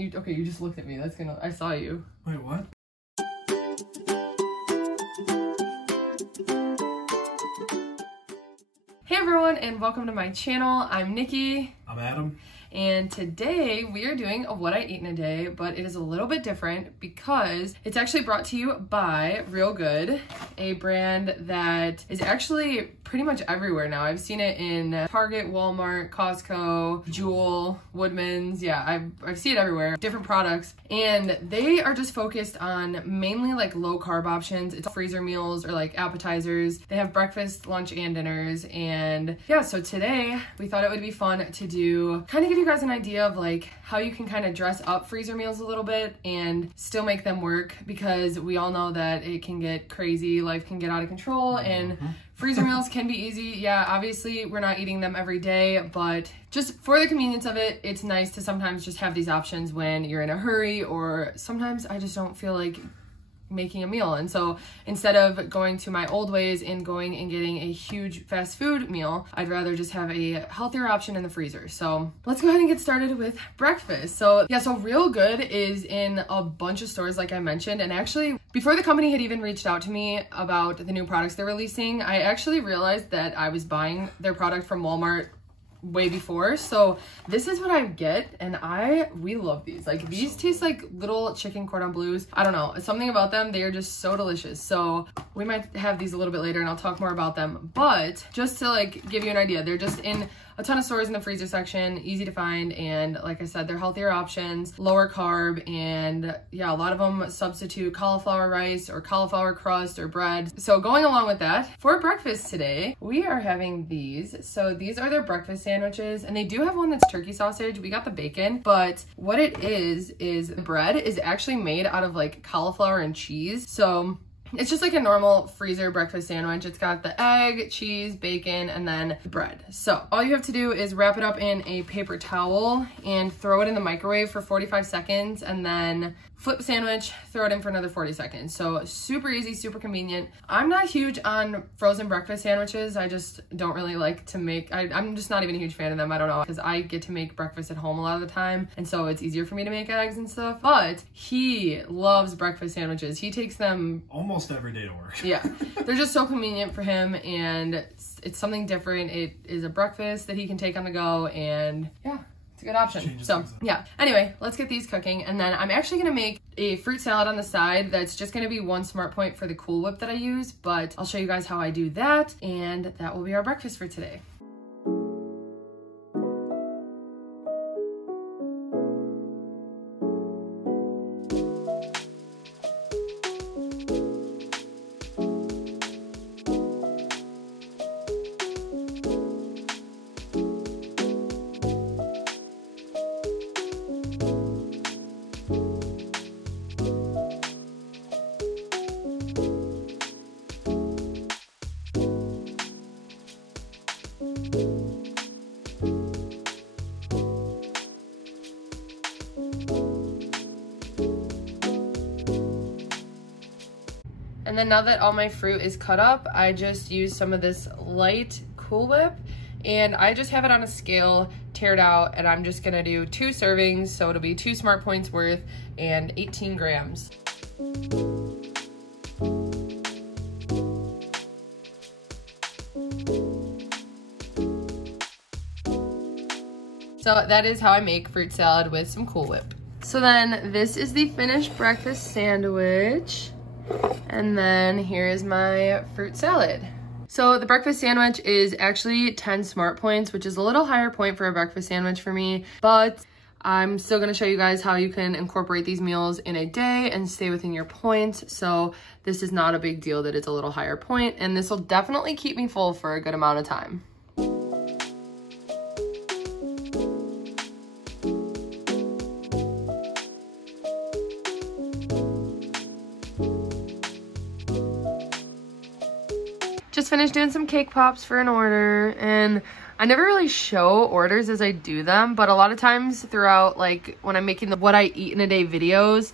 Okay, you just looked at me. I saw you. Wait, what? Hey everyone, and welcome to my channel. I'm Nikki. I'm Adam. And today we are doing a what I eat in a day, but it is a little bit different because it's actually brought to you by Real Good, a brand that is actually pretty much everywhere now. I've seen it in Target, Walmart, Costco, Jewel, Woodman's. Yeah, I see it everywhere. Different products. And they are just focused on mainly like low carb options. It's freezer meals or like appetizers. They have breakfast, lunch, and dinners. And yeah, so today we thought it would be fun to do, kind of give you guys an idea of like how you can kind of dress up freezer meals a little bit and still make them work, because we all know that it can get crazy, life can get out of control, and freezer meals can be easy. Yeah, obviously we're not eating them every day, but just for the convenience of it, it's nice to sometimes just have these options when you're in a hurry, or sometimes I just don't feel like making a meal. And so instead of going to my old ways and going and getting a huge fast food meal, I'd rather just have a healthier option in the freezer. So let's go ahead and get started with breakfast. So yeah, so Real Good is in a bunch of stores like I mentioned, and actually before the company had even reached out to me about the new products they're releasing, I actually realized that I was buying their product from Walmart way before. So this is what I get, and we love these. Like, these taste like little chicken cordon bleus. I don't know, something about them, they are just so delicious. So we might have these a little bit later and I'll talk more about them, but just to like give you an idea, they're just in a ton of stores in the freezer section, easy to find, and like I said, they're healthier options, lower carb, and yeah, a lot of them substitute cauliflower rice or cauliflower crust or bread. So going along with that, for breakfast today, we are having these. So these are their breakfast sandwiches, and they do have one that's turkey sausage. We got the bacon, but what it is the bread is actually made out of like cauliflower and cheese. So it's just like a normal freezer breakfast sandwich. It's got the egg, cheese, bacon, and then the bread. So all you have to do is wrap it up in a paper towel and throw it in the microwave for 45 seconds, and then flip the sandwich, throw it in for another 40 seconds. So super easy, super convenient. I'm not huge on frozen breakfast sandwiches. I just don't really like to make, I'm just not even a huge fan of them. I don't know, because I get to make breakfast at home a lot of the time, and so it's easier for me to make eggs and stuff. But he loves breakfast sandwiches. He takes them almost every day to work. Yeah, they're just so convenient for him, and it's something different. It is a breakfast that he can take on the go, and yeah, it's a good option. So yeah, anyway, let's get these cooking, and then I'm actually gonna make a fruit salad on the side. That's just gonna be one Smart Point for the Cool Whip that I use, but I'll show you guys how I do that, and that will be our breakfast for today. And then now that all my fruit is cut up, I just use some of this light Cool Whip, and I just have it on a scale, tear it out, and I'm just gonna do 2 servings, so it'll be 2 Smart Points worth and 18 grams. So that is how I make fruit salad with some Cool Whip. So then this is the finished breakfast sandwich. And then here is my fruit salad. So the breakfast sandwich is actually 10 Smart Points, which is a little higher point for a breakfast sandwich for me, but I'm still gonna show you guys how you can incorporate these meals in a day and stay within your points. So this is not a big deal that it's a little higher point, and this will definitely keep me full for a good amount of time. Just finished doing some cake pops for an order, and I never really show orders as I do them, but a lot of times throughout, like when I'm making the what I eat in a day videos,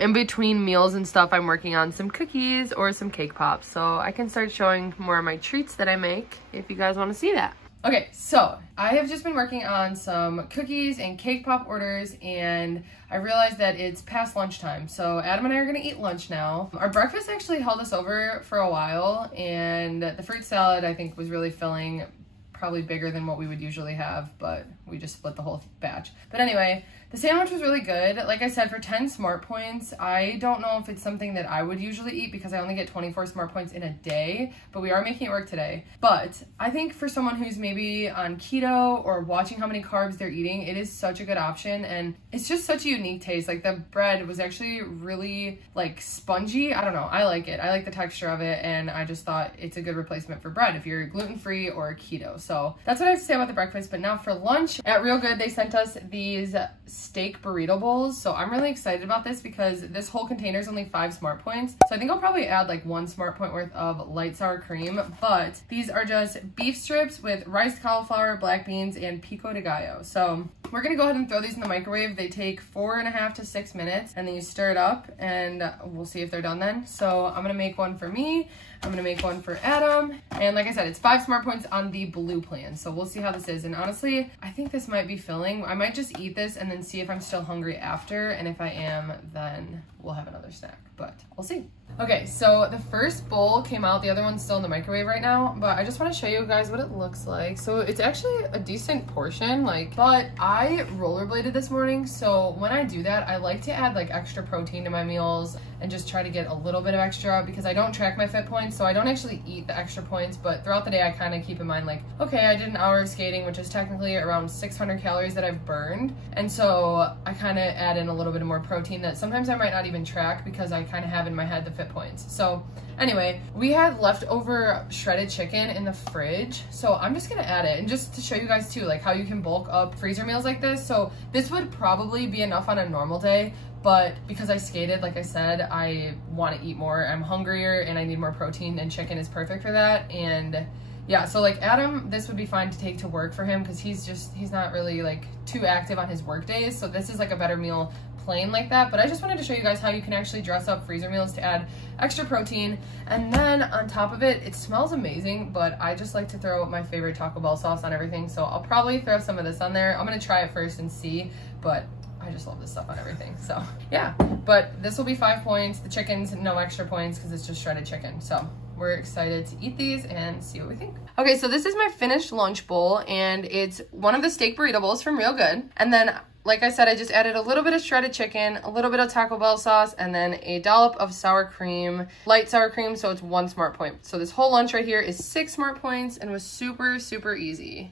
in between meals and stuff, I'm working on some cookies or some cake pops, so I can start showing more of my treats that I make if you guys want to see that. Okay, so I have just been working on some cookies and cake pop orders, and I realized that it's past lunchtime. So Adam and I are gonna eat lunch now. Our breakfast actually held us over for a while, and the fruit salad I think was really filling, probably bigger than what we would usually have, but we just split the whole batch. But anyway, the sandwich was really good. Like I said, for 10 smart points, I don't know if it's something that I would usually eat because I only get 24 smart points in a day, but we are making it work today. But I think for someone who's maybe on keto or watching how many carbs they're eating, it is such a good option, and it's just such a unique taste. Like the bread was actually really like spongy. I don't know, I like it. I like the texture of it, and I just thought it's a good replacement for bread if you're gluten-free or keto. So that's what I have to say about the breakfast. But now for lunch, at Real Good, they sent us these steak burrito bowls. So I'm really excited about this because this whole container is only 5 smart points. So I think I'll probably add like 1 smart point worth of light sour cream, but these are just beef strips with riced cauliflower, black beans, and pico de gallo. So we're gonna go ahead and throw these in the microwave. They take 4.5 to 6 minutes, and then you stir it up and we'll see if they're done then. So I'm gonna make one for me. I'm gonna make one for Adam. And like I said, it's 5 smart points on the blue plan. So we'll see how this is. And honestly, I think this might be filling. I might just eat this and then see if I'm still hungry after. And if I am, then we'll have another snack, but we'll see. Okay, so the first bowl came out. The other one's still in the microwave right now, but I just want to show you guys what it looks like. So it's actually a decent portion, but I rollerbladed this morning. So when I do that, I like to add like extra protein to my meals and just try to get a little bit of extra because I don't track my fit points. So I don't actually eat the extra points, but throughout the day, I kind of keep in mind like, okay, I did an hour of skating, which is technically around 600 calories that I've burned. And so I kind of add in a little bit of more protein that sometimes I might not even track because I kind of have in my head the fit points. So anyway, we had leftover shredded chicken in the fridge, so I'm just gonna add it, and just to show you guys too like how you can bulk up freezer meals like this. So this would probably be enough on a normal day, but because I skated, like I said, I want to eat more. I'm hungrier and I need more protein, and chicken is perfect for that. And yeah, so like Adam, this would be fine to take to work for him because he's not really like too active on his work days. So this is like a better meal plain like that. But I just wanted to show you guys how you can actually dress up freezer meals to add extra protein. And then on top of it, it smells amazing, but I just like to throw my favorite Taco Bell sauce on everything. So I'll probably throw some of this on there. I'm gonna try it first and see, but I just love this stuff on everything. So yeah, but this will be 5 points. The chicken's no extra points because it's just shredded chicken. So we're excited to eat these and see what we think. Okay, so this is my finished lunch bowl, and it's one of the steak burrito bowls from Real Good. And then, like I said, I just added a little bit of shredded chicken, a little bit of Taco Bell sauce, and then a dollop of sour cream, light sour cream, so it's 1 smart point. So this whole lunch right here is 6 smart points and was super, super easy.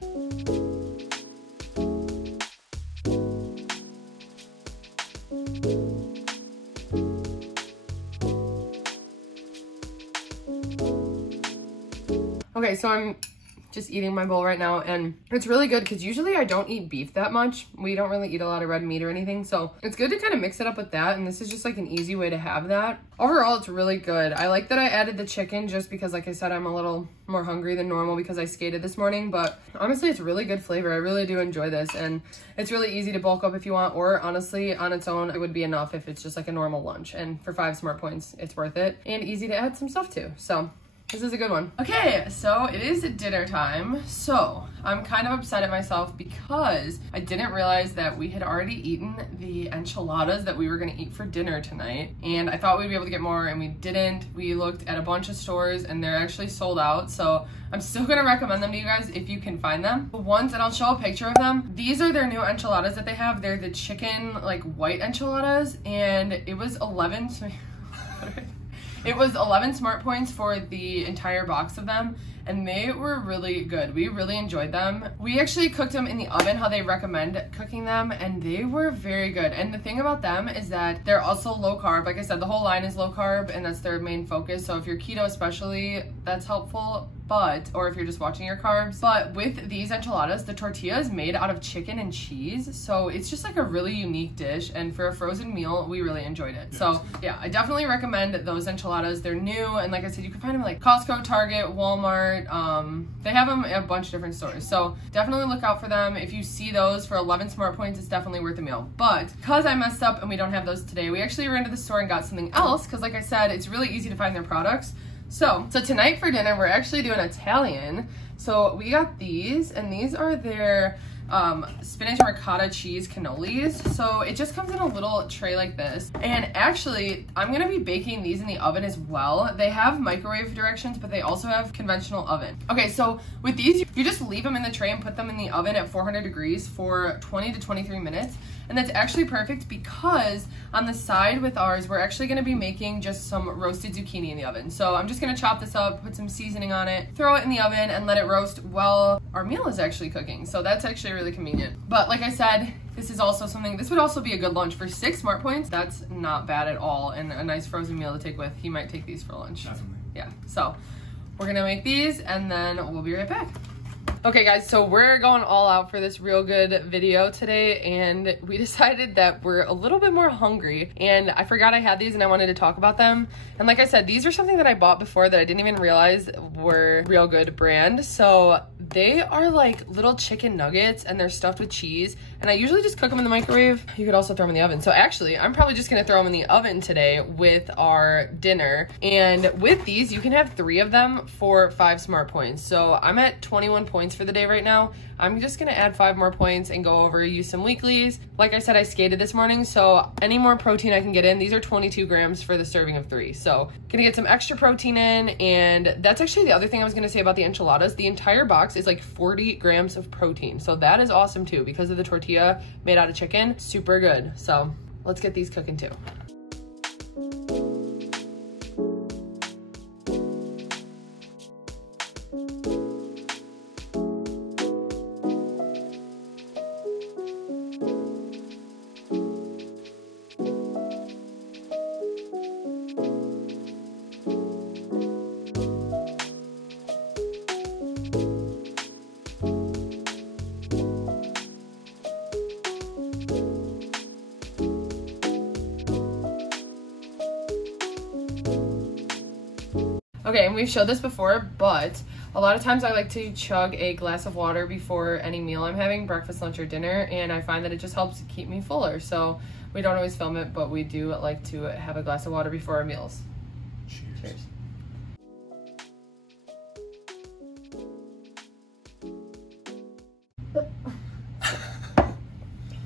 Okay, so I'm just eating my bowl right now, and it's really good because usually I don't eat beef that much. We don't really eat a lot of red meat or anything, so it's good to kind of mix it up with that, and this is just like an easy way to have that. Overall, it's really good. I like that I added the chicken just because, like I said, I'm a little more hungry than normal because I skated this morning, but honestly, it's really good flavor. I really do enjoy this, and it's really easy to bulk up if you want, or honestly, on its own, it would be enough if it's just like a normal lunch, and for 5 smart points, it's worth it, and easy to add some stuff to, so this is a good one. Okay, so it is dinner time. So I'm kind of upset at myself because I didn't realize that we had already eaten the enchiladas that we were gonna eat for dinner tonight. And I thought we'd be able to get more, and we didn't. We looked at a bunch of stores and they're actually sold out. So I'm still gonna recommend them to you guys if you can find them. The ones, and I'll show a picture of them. These are their new enchiladas that they have. They're the chicken, like white enchiladas, and it was 11. It was 11 smart points for the entire box of them, and they were really good. We really enjoyed them. We actually cooked them in the oven how they recommend cooking them, and they were very good. And the thing about them is that they're also low carb. Like I said, the whole line is low carb, and that's their main focus. So if you're keto especially, that's helpful. Or if you're just watching your carbs. But with these enchiladas, the tortilla is made out of chicken and cheese. So it's just like a really unique dish. And for a frozen meal, we really enjoyed it. So yeah, I definitely recommend those enchiladas. They're new. And like I said, you can find them at like Costco, Target, Walmart. They have them at a bunch of different stores. So definitely look out for them. If you see those for 11 smart points, it's definitely worth the meal. But because I messed up and we don't have those today, we actually ran to the store and got something else. Because like I said, it's really easy to find their products. So tonight for dinner, we're actually doing Italian. So we got these, and these are their spinach and ricotta cheese cannolis. So it just comes in a little tray like this. And actually, I'm gonna be baking these in the oven as well. They have microwave directions, but they also have conventional oven. Okay, so with these, you just leave them in the tray and put them in the oven at 400 degrees for 20 to 23 minutes. And that's actually perfect because on the side with ours, we're actually gonna be making just some roasted zucchini in the oven. So I'm just gonna chop this up, put some seasoning on it, throw it in the oven, and let it roast while our meal is actually cooking. So that's actually really convenient. But like I said, this is also something, this would also be a good lunch for 6 smart points. That's not bad at all, and a nice frozen meal to take with. He might take these for lunch. Definitely. Yeah, so we're gonna make these and then we'll be right back. Okay guys, so we're going all out for this Real Good video today, and we decided that we're a little bit more hungry, and I forgot I had these and I wanted to talk about them. And like I said, these are something that I bought before that I didn't even realize were Real Good brand. So they are like little chicken nuggets and they're stuffed with cheese, and I usually just cook them in the microwave. You could also throw them in the oven. So actually, I'm probably just gonna throw them in the oven today with our dinner. And with these, you can have 3 of them for 5 smart points. So I'm at 21 points for the day right now. I'm just gonna add 5 more points and go over, use some weeklies. Like I said, I skated this morning, so any more protein I can get in. These are 22 grams for the serving of 3. So gonna get some extra protein in, and that's actually the other thing I was gonna say about the enchiladas. The entire box is like 40 grams of protein. So that is awesome too, because of the tortilla made out of chicken. Super good. So let's get these cooking too. Okay, and we've showed this before, but a lot of times I like to chug a glass of water before any meal I'm having, breakfast, lunch, or dinner, and I find that it just helps keep me fuller. So we don't always film it, but we do like to have a glass of water before our meals. Cheers. Cheers.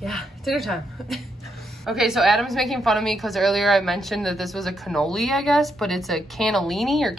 Yeah, dinner time. Okay, so Adam's making fun of me because earlier I mentioned that this was a cannoli, I guess, but it's a cannellini or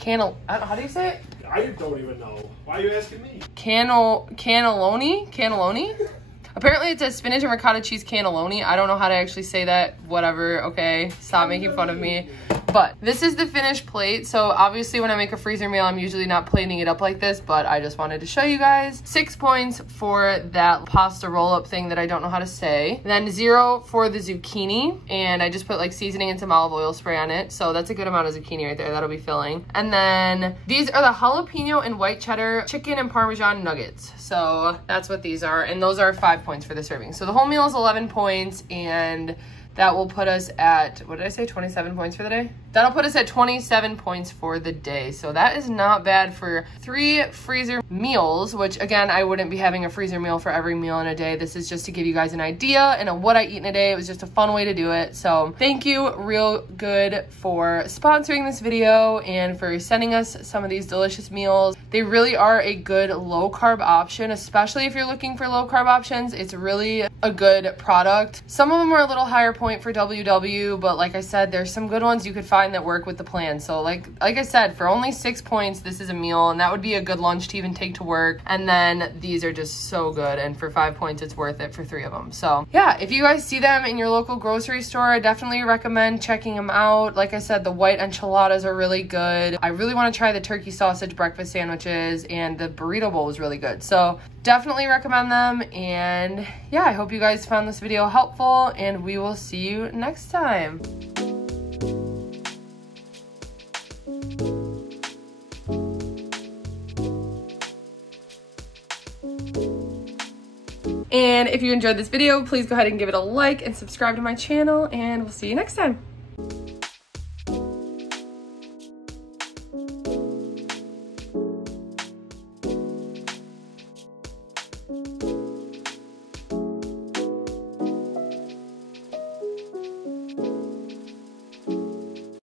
how do you say it? I don't even know. Why are you asking me? Cannelloni? Cannelloni? Apparently it's a spinach and ricotta cheese cannelloni. I don't know how to actually say that. Whatever, okay? Stop making fun of me. But this is the finished plate. So obviously when I make a freezer meal, I'm usually not plating it up like this, but I just wanted to show you guys. 6 points for that pasta roll-up thing that I don't know how to say. Then 0 for the zucchini. And I just put like seasoning and some olive oil spray on it. So that's a good amount of zucchini right there. That'll be filling. And then these are the jalapeno and white cheddar chicken and Parmesan nuggets. So that's what these are. And those are 5 points for the serving. So the whole meal is 11 points, and that will put us at, what did I say, 27 points for the day? That'll put us at 27 points for the day. So that is not bad for 3 freezer meals, which again, I wouldn't be having a freezer meal for every meal in a day. This is just to give you guys an idea and of what I eat in a day. It was just a fun way to do it. So thank you, Real Good, for sponsoring this video and for sending us some of these delicious meals. They really are a good low carb option, especially if you're looking for low carb options. It's really a good product. Some of them are a little higher point for WW, but like I said, there's some good ones you could find that work with the plan. So like I said, for only 6 points, this is a meal, and that would be a good lunch to even take to work. And then these are just so good, and for 5 points, it's worth it for 3 of them. So yeah, if you guys see them in your local grocery store, I definitely recommend checking them out. Like I said, the white enchiladas are really good. I really want to try the turkey sausage breakfast sandwiches, and the burrito bowl was really good. So definitely recommend them. And yeah, I hope you guys found this video helpful, and we will see you next time. And if you enjoyed this video, please go ahead and give it a like and subscribe to my channel, and we'll see you next time.